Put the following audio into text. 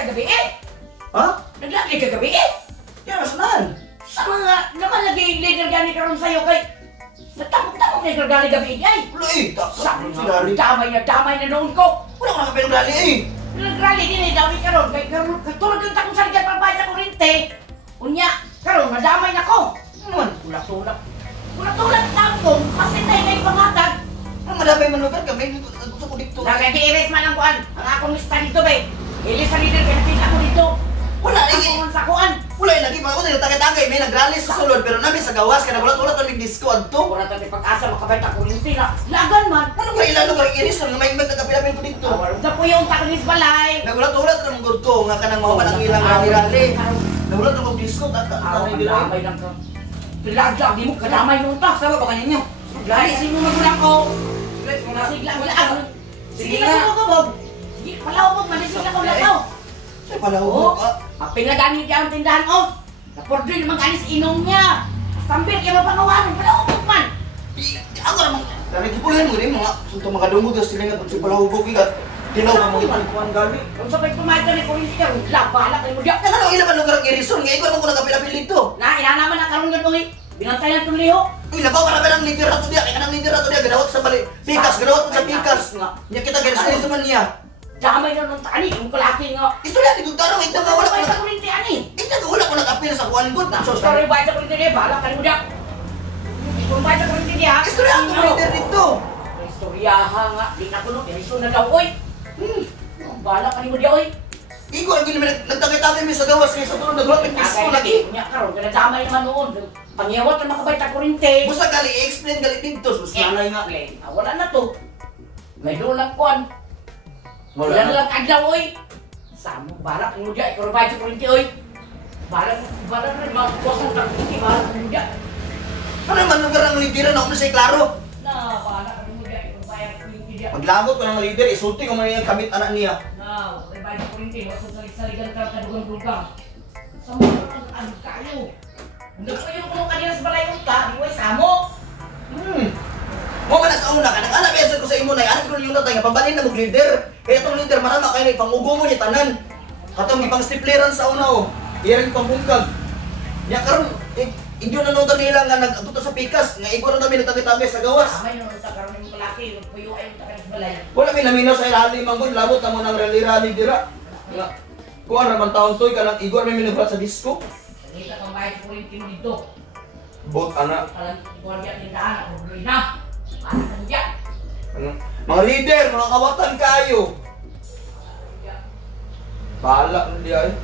kagabi eh. Ha? Naglagi kagabi eh. Kaya masanan? Sa mga naman lagi leader gani karon sa'yo kay natapok-tapok na gani gabi ay. Wala eh, Sabi si nga, Rally. damay na noon ko. Wala ko nakapilong Rally eh. Nagrally din eh, dami karon kay karon katulad ng takong sarjan pambayad sa kuryente. Unya, karon madamay na ko. Ano man? Tulak-tulak. Tulak-tulak tapong kasi tayo na ipangatag. Ang madamay manugan kami, gusto ko dito. Nagagi-erase man ang kuan. Ang akong lista dito ba? Ilis sa leader kaya pila ko dito. Wala lagi. Ako sa kuan. Wala yung lagi pa ako tayo tagay-tagay. May nag-rally sa sulod pero namin sa gawas ka na wala to disco adto. Wala tayo pag-asa makabait ako kuryente na. Lagan man. Ano ba ilan lugar iris lang na may nagkapilapil ko dito? Sa po yung takinis balay. Nagulat-ulat na mong gurto nga kanang mahuman ang ilang rally. Nagulat na mong disco Damay lang ka. Pilag-lag, di mo kadamay nung ta. Sama ba kaninyo? Lali, sino magulang ko? Sigla mo lang. Sige na ko Bob. Sige, palawag, manisigla ko lang daw. Ay pala hubog ka. Apil na gani diyan ang tindahan ko. Napordre naman gani sa inom niya. Sambir kaya mapangawanan, palawag man. Ako namang narikipulan mo rin mga sunto mga dungog yung silingat kung si pala hubog ikat. Tinaw na mo ikuan gali. Kung sabay pumayag ka ni Kurinti ka, labala kayo mo diyan. Nang ano ilan man lugar ang irison nga ikaw mo ko nagkapilapil dito. Na, inanaman na karong ganito eh. Binantay na itong liho. Uy, labaw ka na ng leader ato diya. Kaya ka ng leader ato diya. Ginawat sa bali. Pikas, ginawat mo sa pikas. Niya kita ganyan sa man niya. Damay na nung tani, yung kalaki nga. Istorya, di ko tarong. Ito nga wala ko Sabay sa nag... Kurinti ani. Ito nga wala ko nag-apil sa kuwanin ko. So, story ba sa Kurinti niya, bahala kayo mo diyan. Kung ba sa Kurinti niya, Istorya ako leader dito. istoryaha nga, di na kuno, iriso na daw, oy. Bahala kayo mo diyan, oy. Igo, ang gini nagtagay-tagay mi sa gawas kaya sa tulong nagulot ng pisko lagi. Nya karon kana damay naman noon. Pangyawat na makabait ta kuryente. Busa gali i-explain gali dito. Sus nanay nga. Wala na to. May dulang kuan. Wala na lang adlaw oy. Samo balak mo diay karon ba sa kuryente oy. Balak na mga kosong ta kuryente balak mo diay. Ano man lugar ang leader na umusay klaro. Na balak mo diay karon ba sa kuryente diay. Maglagot ko ng leader, isulti ko man yung kamit anak niya. Na, ba sa kuryente wa sa saligan ka kadugang-dugang. Samo ang kayo. Hindi ko yung kulong kanina sa balay unta, di ko ay samo. Mo man sa una ka nag-ana beses ko sa imo na anak ko yung natay nga pambalin na mo leader. Kaya tong leader marama kay ni pangugo mo ni tanan. Katong ipang stipleran sa una oh. Iyang pambungkag. Nya karon indyo na nota nila nga nagatuto sa pikas nga igor na mi nagtagay-tagay sa gawas. Amay nung sa karon yung kalaki, yung puyo ay unta kanina sa balay. Wala mi naminaw sa ilalim manggod labot na mo nang rally dira. Nga kuan ra man taon toy kanang igor mi minugrat sa disco. Kita kang bayad ko rin kimo dito. Bot anak. Kalang igual niya tindahan, ako bluy na. Ano ka niya? Ano? Mga leader, mga kawatan kayo. Bahala na diya eh.